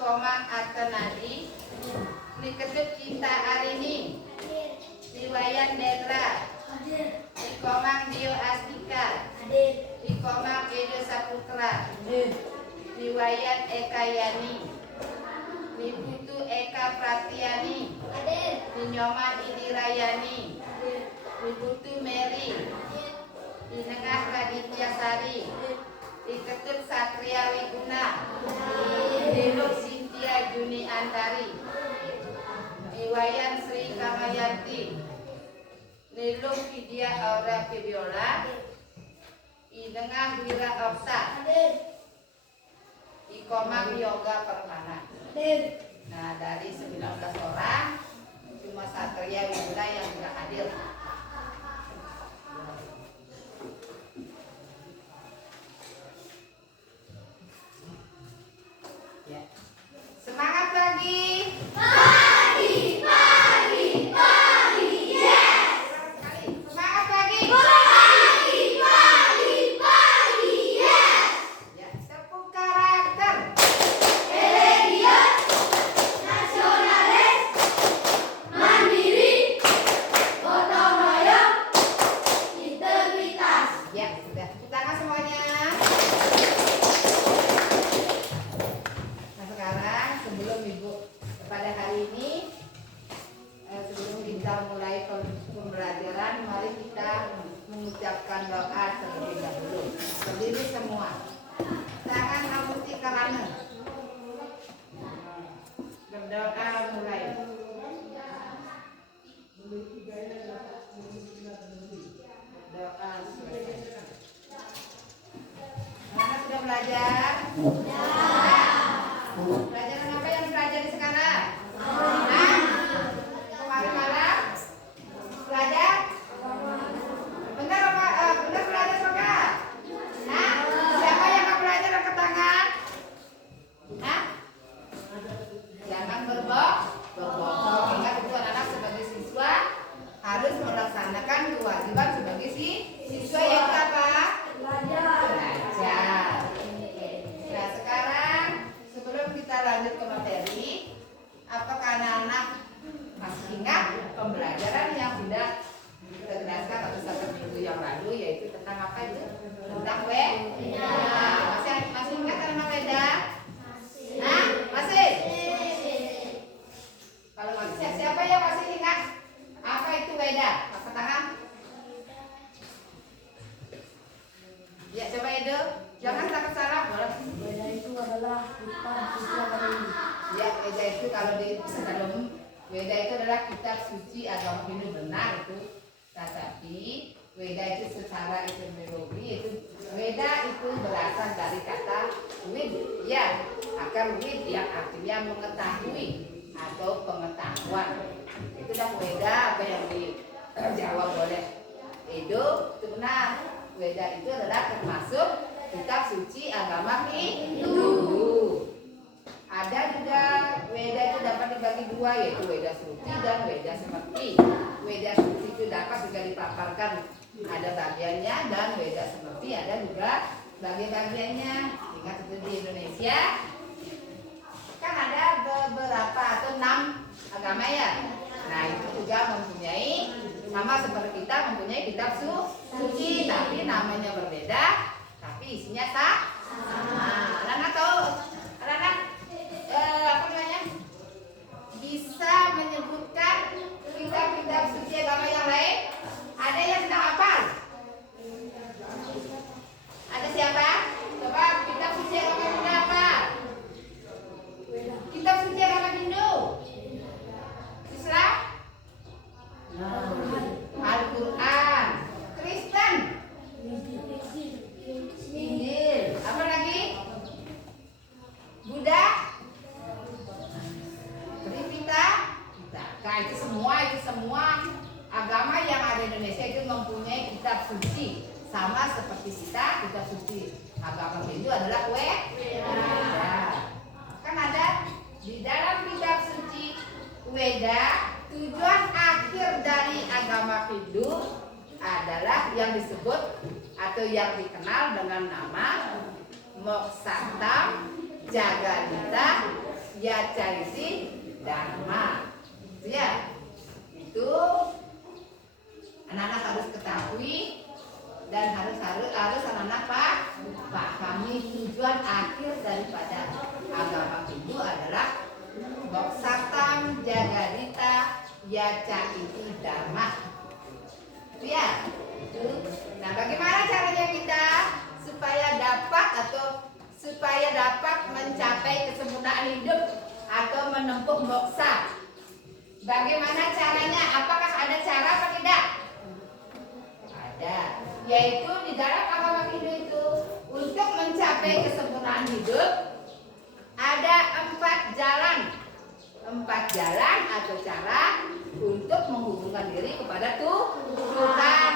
Komang Atenadi, Niketut Cinta Arini, Niwayan Dendra, Nikomang Dio Astika, Nikomang Edo Saputra, Niwayan Eka Yani, Niputu Eka Pratiani, Ninyoman Indirayani, Niputu Mary, Ninengah Raditya Sari, Niketut Satria Wiguna, Niluk Cynthia Juni Antari, Niwayan Sri Kamayanti, Niluk Vidya Aura Fibiola, Inengah Wira Oksa, Ikomang Yoga Permana. Nah, dari 19 orang cuma Satria Wiguna yang tidak hadir. Ya. Semangat lagi. Pembelajaran, mari kita mengucapkan doa terlebih dahulu. Berdiri semua. Tangan amuti karana. Berdoa mulai. Doa selesai. Mana sudah belajar? Pelajaran apa yang dipelajari sekarang? Kemarin-malam belajar? Benar apa? Benar belajar apa? Hah? Siapa yang nggak belajar angkat tangan? Hah? Jangan berbohong. Ingat itu anak-anak sebagai siswa harus melaksanakan kewajiban sebagai siswa yang apa? Belajar. Nah, sekarang sebelum kita lanjut ke materi, apakah anak-anak masih ingat pembelajaran yang sudah kita jelaskan pada satu minggu yang lalu, yaitu tentang apa itu? Tentang weda. Masih ingat tentang weda? Nah, masih? Kalau masih, siapa yang masih ingat apa itu weda? Angkat tangan. Ya, coba Edo. Jangan takut salah. Weda itu adalah kitab suci agama Hindu. Ya, weda itu kalau di sebelum weda itu adalah kitab suci agama Hindu, benar itu. Tetapi weda itu secara etimologi itu weda itu berasal dari kata wid, ya, akar wid yang artinya mengetahui atau pengetahuan. Itu dah weda apa yang dijawab oleh Edo itu benar. Weda itu adalah termasuk kitab suci agama Hindu. Ada juga weda itu dapat dibagi dua, yaitu weda suci dan weda semerti. Weda suci itu dapat juga dipaparkan ada bagiannya, dan weda semerti ada juga bagian-bagiannya. Ingat itu di Indonesia kan ada beberapa atau 6 agama ya. Nah, itu juga mempunyai sama seperti kita mempunyai kitab suci, tapi namanya berbeda, tapi isinya sama. Anak-anak tahu? Anak-anak apa namanya? Bisa menyebutkan kitab-kitab suci agama yang lain? Ada yang tidak hafal? Ada siapa? Coba kitab suci agama Hindu apa? Kitab suci agama Hindu? Islam? Al-Quran. Kristen? Injil. Apa lagi? Buddha? Tripita? Nah, itu semua agama yang ada di Indonesia itu mempunyai kitab suci. Sama seperti kita, kitab suci agama Hindu adalah Weda. Kan ada di dalam kitab suci Weda, tujuan akhir dari agama Hindu adalah yang disebut atau yang dikenal dengan nama Moksatam Jaganita ya carisi dharma. Itu ya. Itu anak-anak harus ketahui dan harus anak-anak pahami tujuan akhir daripada agama Hindu adalah Boksatam Jagadita Yaca Iti Dharma. Ya. Nah, bagaimana caranya kita supaya dapat mencapai kesempurnaan hidup atau menempuh moksa? Bagaimana caranya? Apakah ada cara atau tidak? Ada. Yaitu di dalam agama Hindu itu untuk mencapai kesempurnaan hidup ada 4 jalan. 4 jalan atau cara untuk menghubungkan diri kepada Tuhan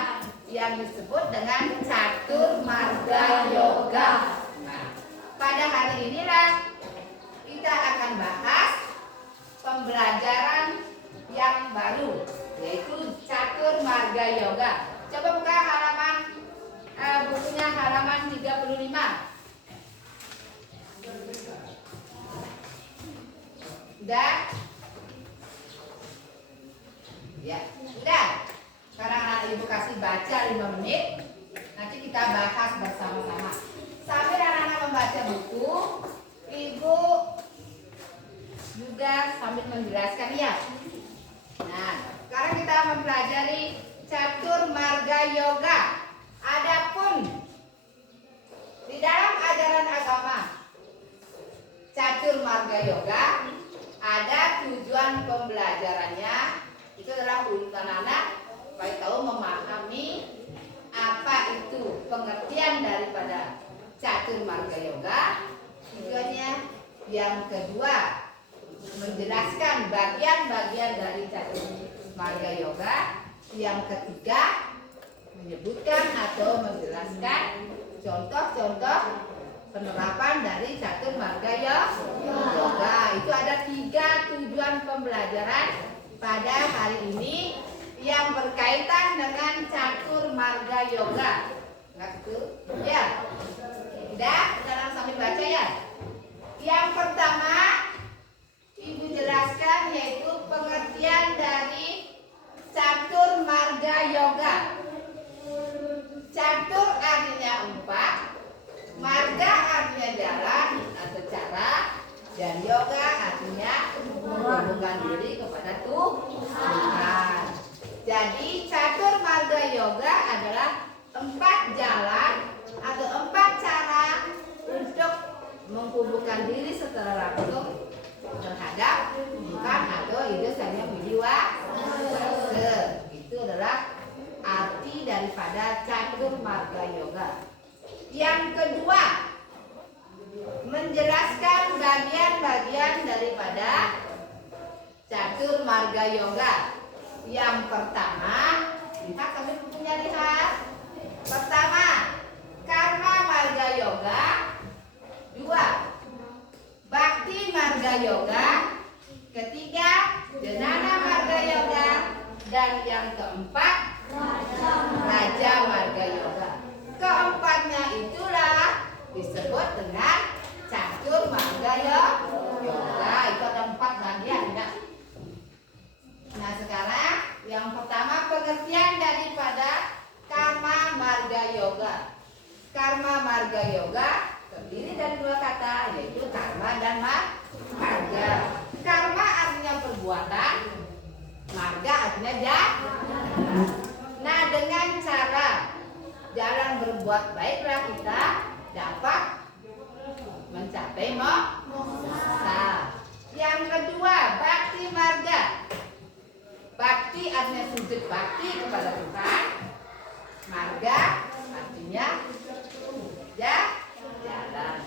yang disebut dengan Catur Marga Yoga. Nah, pada hari inilah kita akan bahas pembelajaran yang baru, yaitu Catur Marga Yoga. Coba buka halaman bukunya halaman 35. Udah? Ya, udah. Sekarang anak ibu kasih baca 5 menit. Nanti kita bahas bersama-sama. Sambil anak-anak membaca buku, ibu juga sambil menjelaskan ya. Nah, sekarang kita mempelajari Catur Marga Yoga. Adapun di dalam ajaran agama Catur Marga Yoga ada tujuan pembelajarannya. Itu adalah urutan anak supaya tahu memahami apa itu pengertian daripada Catur Marga Yoga. Tujuannya yang kedua menjelaskan bagian-bagian dari Catur Marga Yoga. Yang ketiga menyebutkan atau menjelaskan contoh-contoh penerapan dari Catur Marga Yoga. Itu ada 3 tujuan pembelajaran pada hari ini yang berkaitan dengan Catur Marga Yoga. Enggak itu? Ya. Udah sambil baca ya. Yang pertama ibu jelaskan yaitu pengertian dari Catur Marga Yoga. Catur artinya 4, marga artinya jalan atau cara, dan yoga artinya menghubungkan diri kepada Tuhan. Jadi Catur Marga Yoga adalah 4 jalan atau 4 cara untuk menghubungkan diri secara langsung terhadap Tuhan atau hidup hanya jiwa. Itu adalah arti daripada Catur Marga Yoga. Yang kedua, menjelaskan bagian-bagian daripada Catur Marga Yoga. Yang pertama, lihat kami punya lihat. Pertama, Karma Marga Yoga. 2, Bhakti Marga Yoga. Ketiga, Jnana Marga Yoga. Dan yang keempat, Raja Marga Yoga. Keempatnya itulah disebut dengan Catur Marga Yoga. Itu ada 4 bagian ya. Nah, sekarang yang pertama pengertian daripada Karma Marga Yoga. Karma Marga Yoga terdiri dari 2 kata, yaitu karma dan marga. Karma artinya perbuatan, marga artinya jalan. Nah, dengan cara jalan berbuat baiklah kita dapat mencapai moksa. Yang kedua, Bhakti Marga. Bhakti artinya sujud bakti kepada Tuhan. Marga artinya jalan.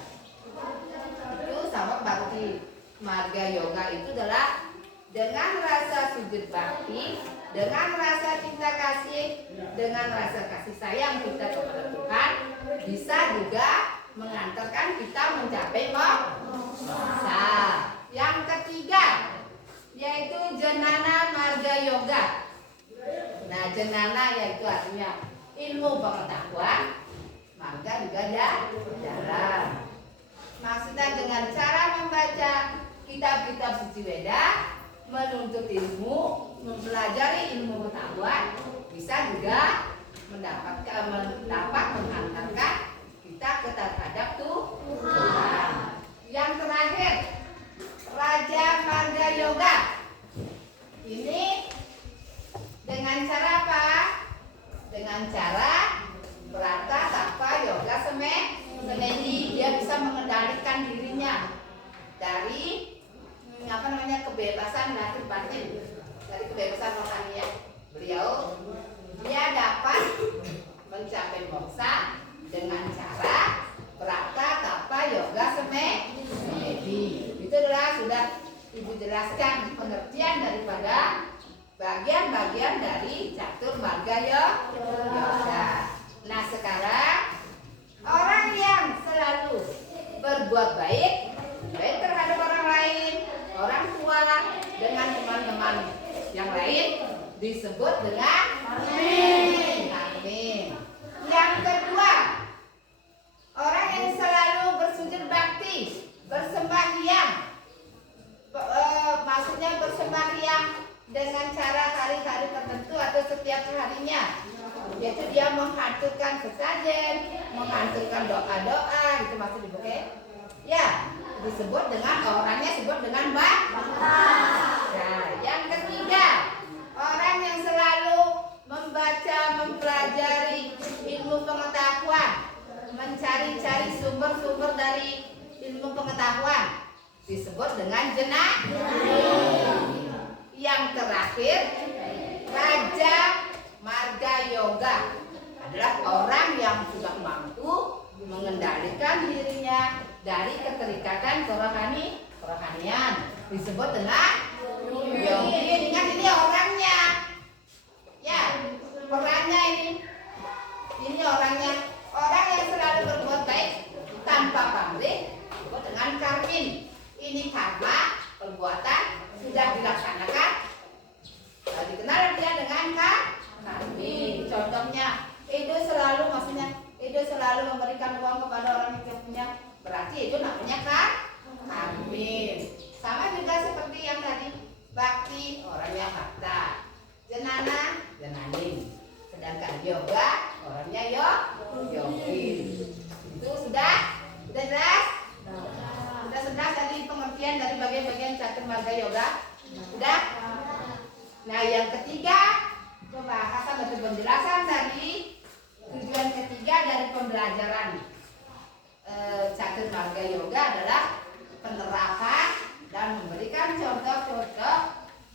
Itu sama Bhakti Marga Yoga itu adalah dengan rasa sujud bakti, dengan rasa cinta kasih, dengan rasa kasih sayang kita kepada Tuhan, bisa juga mengantarkan kita mencapai moksa. Yang ketiga yaitu Jnana Marga Yoga. Nah, Jnana yaitu artinya ilmu pengetahuan, marga juga jalan. Maksudnya dengan cara membaca, kitab-kitab suci Weda, menuntut ilmu, mempelajari ilmu pengetahuan, bisa juga mendapat menghantarkan kita ke terhadap Tuhan. Yang terakhir, Raja Marga Yoga. Ini dengan cara apa? Dengan cara berata tapa yoga semedi. Dia bisa mengendalikan dirinya dari kebebasan lahir batin, dari kebebasan rohaniah. Dia dapat mencapai moksa dengan cara berata tapa yoga semedi. Itu adalah sudah Ibu jelaskan pengertian daripada bagian-bagian dari catur marga yoga. Nah sekarang orang yang selalu berbuat baik terhadap orang lain, orang tua, dengan teman-teman yang lain disebut dengan amin. Yang kedua, orang yang selalu bersujud bakti, bersembahyang, maksudnya bersembahyang dengan cara hari-hari tertentu atau setiap harinya, yaitu dia menghancurkan sesajen, menghancurkan doa-doa, itu masih dipakai. Ya, disebut dengan orangnya disebut dengan Nah, yang ketiga, orang yang selalu membaca, mempelajari ilmu pengetahuan, mencari-cari sumber-sumber dari ilmu pengetahuan, disebut dengan jenah. Yang terakhir, Raja Marga Yoga adalah orang yang sudah mampu mengendalikan dirinya dari keterikatan kerohanian, disebut dengan yogi. Ingat ini orangnya, ya perannya ini orangnya, orang yang selalu berbuat baik tanpa pamrih, disebut dengan karmin. Ini karma perbuatan sudah dilaksanakan, dikenal dia dengan karmin. Contohnya, Edo selalu memberikan uang kepada orang yang tidak punya, berarti itu namanya karmin. Sama juga seperti yang tadi, bakti orangnya fakta, jenanin, sedangkan yoga orangnya yogi. Itu sudah jelas? Sudah tadi pengertian dari bagian-bagian catur marga yoga. Sudah? Nah yang ketiga, pembahasan atau penjelasan tadi, tujuan ketiga dari pembelajaran catur marga yoga adalah penerapan dan memberikan contoh-contoh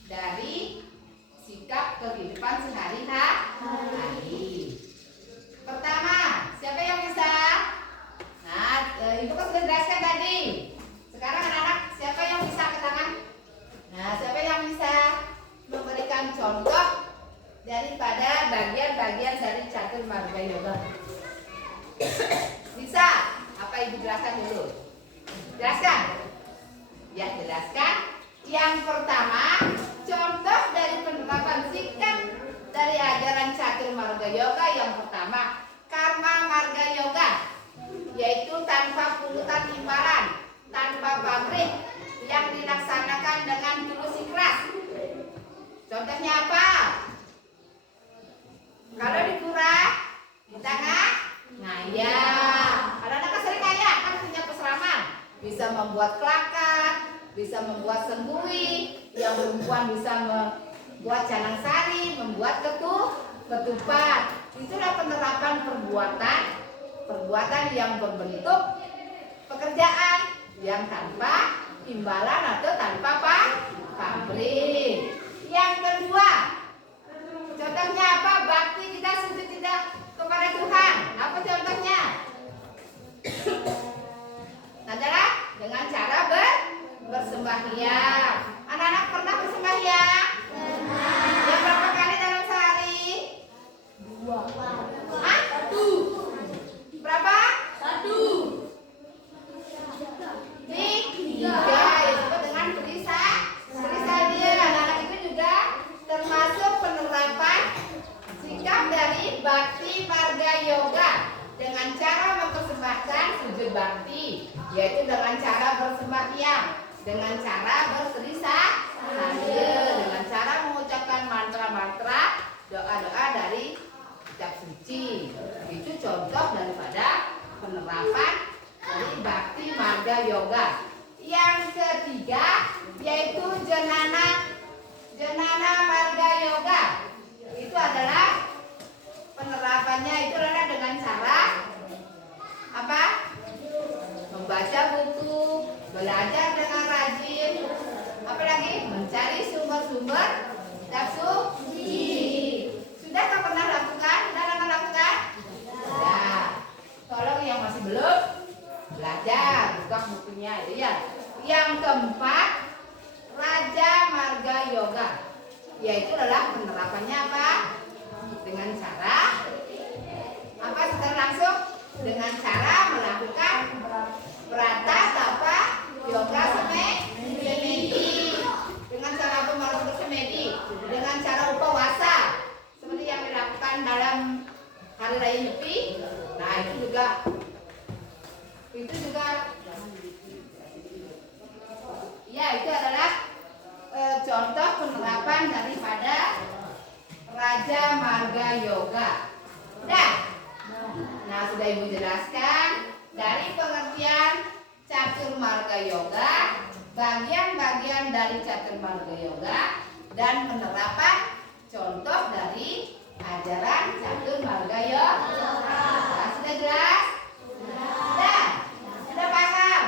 dari sikap kehidupan sehari-hari. Pertama, siapa yang bisa? Nah, Ibu kan sudah jelaskan tadi. Sekarang anak-anak, siapa yang bisa ke tangan? Nah, siapa yang bisa memberikan contoh daripada bagian-bagian dari catur marga yoga? Bisa? Apa Ibu jelaskan dulu? Jelaskan? Ya, jelaskan. Yang pertama, contoh dari penerapan sikap dari ajaran catur marga yoga. Yang pertama, karma marga yoga, yaitu tanpa pungutan imbalan, tanpa pamrih, yang dilaksanakan dengan tulus ikhlas. Contohnya apa? Kalau di pura, di tengah ngayah. Anak-anak sering ngayah, kan punya peseraman, bisa membuat kelakat, bisa membuat senggui, yang perempuan bisa membuat canang sari, membuat ketupat. Itulah penerapan perbuatan yang berbentuk pekerjaan yang tanpa imbalan atau tanpa pamrih. Yang kedua, contohnya apa? Bakti kita sujud tidak kepada Tuhan. Apa contohnya? Adalah dengan cara bersembahyang. Anak-anak pernah bersembahyang? Ya, berapa kali dalam sehari? 2. Hah? 1. Berapa? 1. Nih, 3. Ya, disebut dengan perisadir. Anak-anak itu juga termasuk penerapan sikap dari bakti marga yoga dengan cara mempersembahkan sujud bakti, yaitu dengan cara bersembahyang. dengan cara berseri sambil dengan cara mengucapkan mantra-mantra, doa-doa dari kitab suci. Itu contoh daripada penerapan dari Bhakti Marga Yoga. Yang ketiga yaitu Jnana Marga Yoga. Itu adalah penerapannya itu adalah dengan cara apa? Membaca buku, belajar dengan rajin, apalagi mencari sumber-sumber kitab suci. Sudahkah pernah lakukan? Sudah pernah lakukan? Sudah. Tolong yang masih belum belajar, buka bukunya itu ya. Yang keempat, Raja Marga Yoga, yaitu adalah penerapannya apa? Dengan cara apa? Secara langsung dengan cara melakukan Prata Tapa Yoga Semedi. Dengan cara apa melakukan semedi? Dengan cara upawasa seperti yang dilakukan dalam Hari Raya Nyepi. Nah itu juga ya itu adalah contoh penerapan daripada Raja Marga Yoga. Udah? Nah sudah Ibu jelaskan dari pengertian Catur Marga Yoga, bagian-bagian dari Catur Marga Yoga, dan penerapan contoh dari ajaran Catur Marga Yoga. Nah, sudah jelas? Sudah? Sudah paham?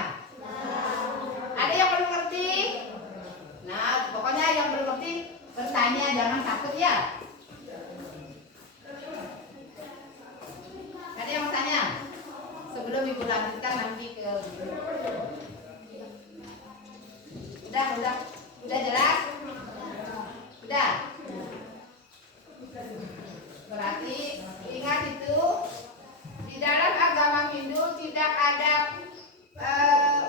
Ada yang belum ngerti? Nah, pokoknya yang belum ngerti bertanya, jangan takut ya. Ada yang mau tanya? Sebelum Ibu lanjutkan nanti ke Udah jelas? Udah? Berarti ingat itu di dalam agama Hindu tidak ada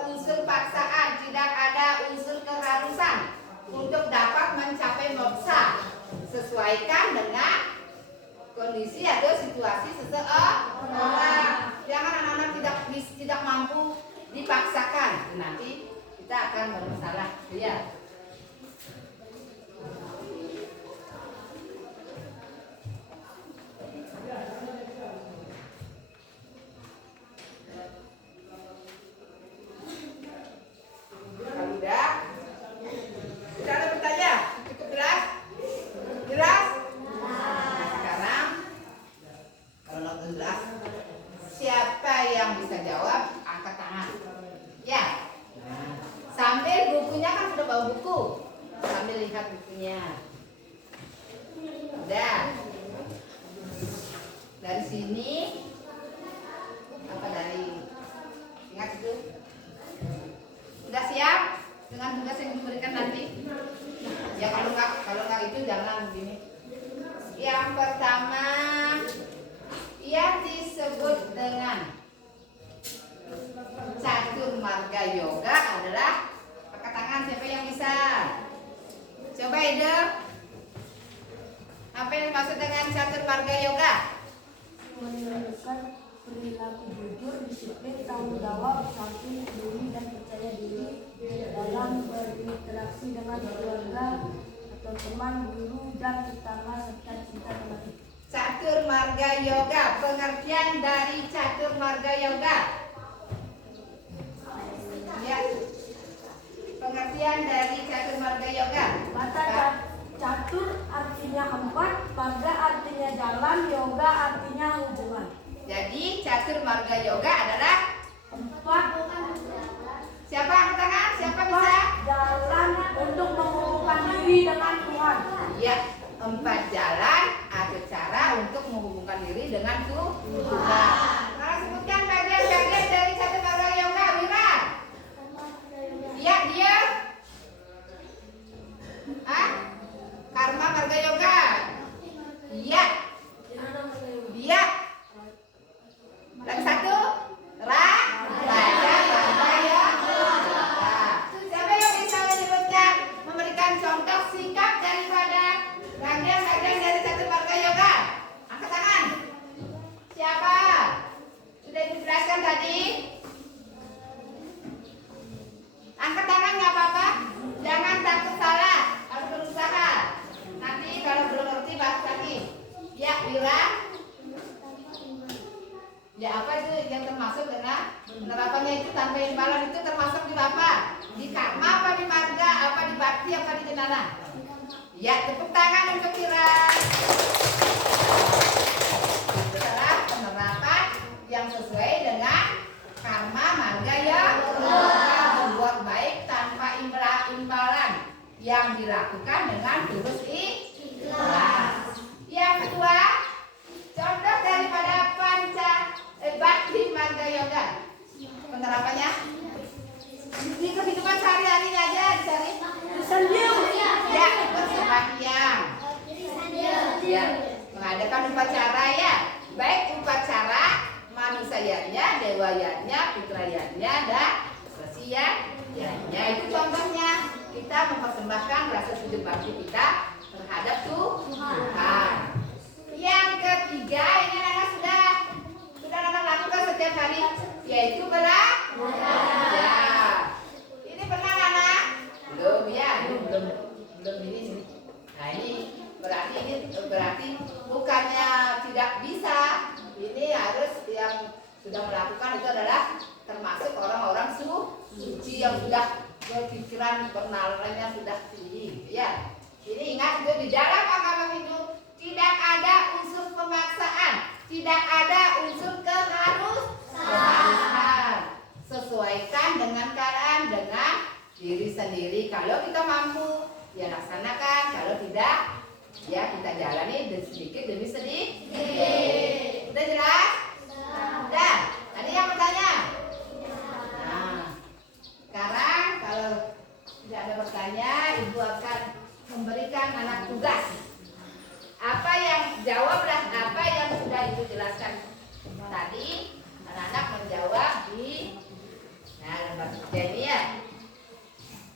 unsur paksaan, tidak ada unsur keharusan untuk dapat mencapai moksa. Sesuaikan dengan kondisi atau situasi seseorang. Jangan anak-anak tidak mampu dipaksakan, nanti kita akan bermasalah. Ya. Sudah ada bertanya? Cukup jelas? Jelas? Nah, sekarang kalau jelas, siapa yang bisa jawab angkat tangan. Ya. Sambil bukunya kan sudah bawa buku. Sambil lihat bukunya. Udah. Dari sini apa dari ingat itu? Sudah siap dengan tugas yang diberikan nanti? Ya kalau enggak itu jangan begini. Yang pertama yang disebut dengan Catur Marga Yoga adalah angkat tangan siapa yang bisa? Coba Ide. Apa yang dimaksud dengan Catur Marga Yoga? Menunjukkan perilaku jujur, disiplin, tanggung jawab, saking peduli dan percaya diri dalam berinteraksi dengan keluarga atau teman, guru, dan tetangga serta cinta damai. Catur Marga Yoga, pengertian dari Catur Marga Yoga. Ya. Pengertian dari Catur Marga Yoga. Kata catur artinya empat, marga artinya jalan, yoga artinya hubungan. Jadi Catur Marga Yoga adalah Empat. siapa angkat tangan? Siapa bisa? Jalan untuk menghubungkan diri dengan Tuhan. Ya, 4 jalan atau cara untuk menghubungkan diri dengan Tuhan. Nah, sebutkan bagian-bagian dari Catur Marga Yoga, Wira. Iya, dia. Karma Marga Yoga. Iya. Iya. Lagi satu. Raja Marga Yoga. Siapa yang bisa menyebutkan, memberikan contoh singkat daripada bagian-bagian dari Catur Marga Yoga? Angkat tangan. Siapa? Ya apa itu yang termasuk dengan penerapannya itu tanpa imbalan itu termasuk di apa? Di karma apa di marga apa di bakti apa di jenana? Ya tepuk tangan untuk Kira. Itu adalah penerapan yang sesuai dengan karma marga ya. Berbuat baik tanpa imbalan yang dilakukan dengan tulus ikhlas. Yang kedua, contoh daripada bakti marga yoga penerapannya di kehidupan sehari-harinya aja dicari ya bersembahyang ya mengadakan upacara ya baik upacara manusianya dewayanya putrayanya dan sesianya itu contohnya kita mempersembahkan rasa sujud bakti kita terhadap Tuhan. Yang ketiga ini anak sudah lakukan setiap hari yaitu belajar. Ini pernah anak? Belum ya, belum ini. Nah ini berarti bukannya tidak bisa. Ini harus yang sudah melakukan itu adalah termasuk orang-orang suci yang sudah berpikiran bernalarnya sudah tinggi. Ya, ini ingat itu di dalam agama Hindu tidak ada unsur pemaksaan. Tidak ada unsur keharusan. Sesuaikan dengan keadaan dengan diri sendiri. Kalau kita mampu, ya laksanakan. Kalau tidak, ya kita jalani sedikit demi sedikit. Udah jelas? Udah. Ada yang bertanya? Nah, sekarang kalau tidak ada bertanya, Ibu akan memberikan anak tugas. Apa yang jawablah apa yang sudah Ibu jelaskan tadi, anak-anak menjawab di lembar kerja ini ya.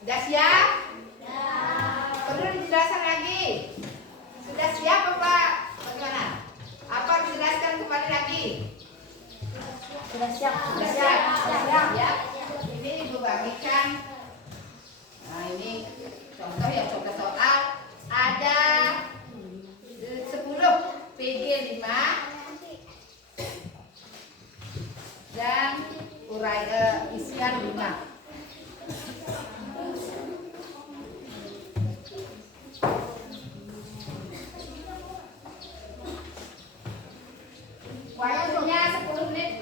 Sudah siap? Perlu dijelaskan lagi? Sudah siap apa bagaimana? Apa dijelaskan kembali lagi? Sudah siap. Sudah siap. Ya. Ini Ibu bagikan. Nah ini contoh ya contoh soal ada 10 PG 5 dan isian 5. Waktunya 10 menit.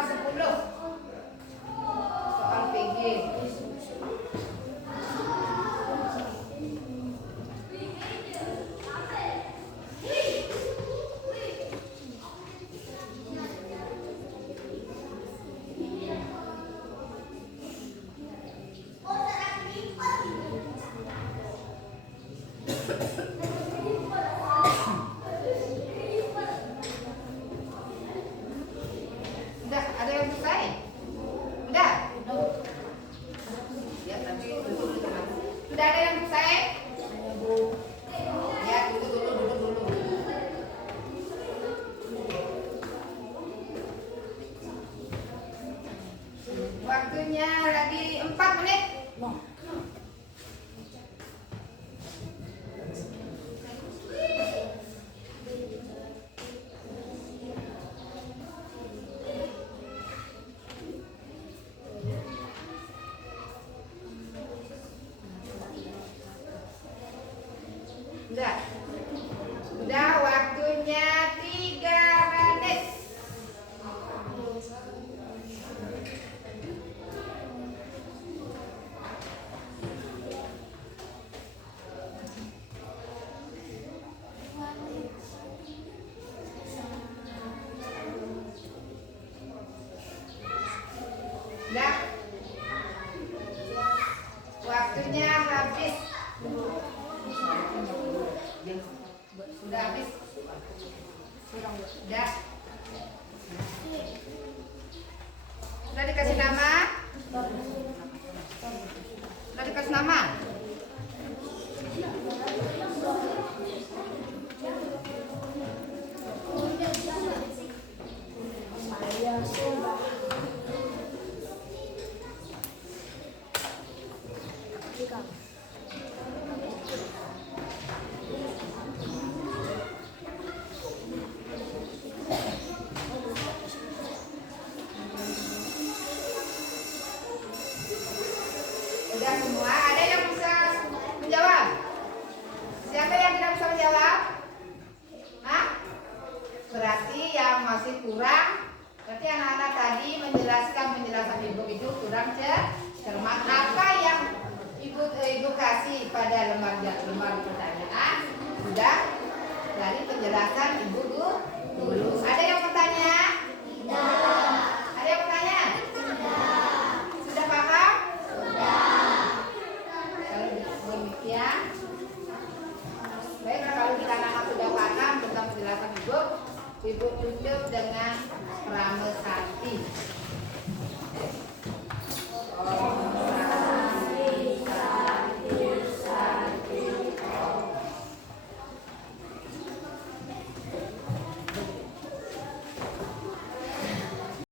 soal 10. Soal PG. Udah, ada yang selesai? Udah? Ya, tapi dulu. Sudah ada yang selesai? Ya, dulu. Waktunya lagi 4 menit. Udah waktunya 3 menit. Udah. Waktunya habis. Sudah habis. Sudah. Sudah dikasih nama? Sudah dikasih nama? Udah semua? Ada yang bisa menjawab? Siapa yang tidak bisa menjawab? Hah? Berarti yang masih kurang. Berarti anak-anak tadi penjelasan ibu itu kurang cermat. Apa yang ibu kasih pada lembar pertanyaan? Sudah dari penjelasan ibu dulu. Ada yang bertanya? Tidak. Ada yang bertanya? Tidak. Sudah paham? Kalau demikian, baik, kalau kita anak sudah paham tentang penjelasan ibu tutup dengan pramesati.